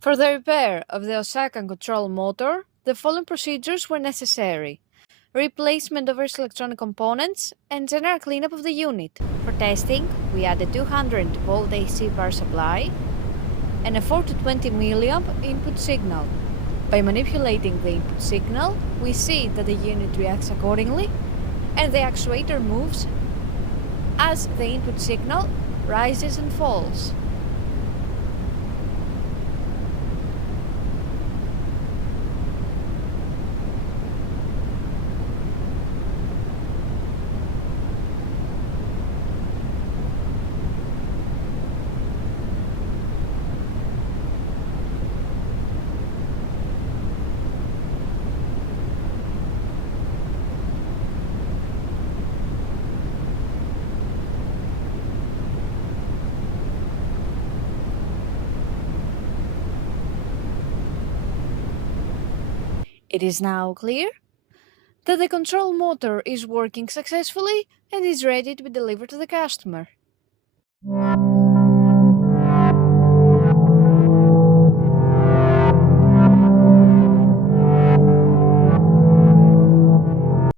For the repair of the Osaka control motor, the following procedures were necessary: replacement of its electronic components and general cleanup of the unit. For testing, we added 200-volt AC power supply and a 4 to 20 milliamp input signal. By manipulating the input signal, we see that the unit reacts accordingly and the actuator moves as the input signal rises and falls. It is now clear that the control motor is working successfully and is ready to be delivered to the customer.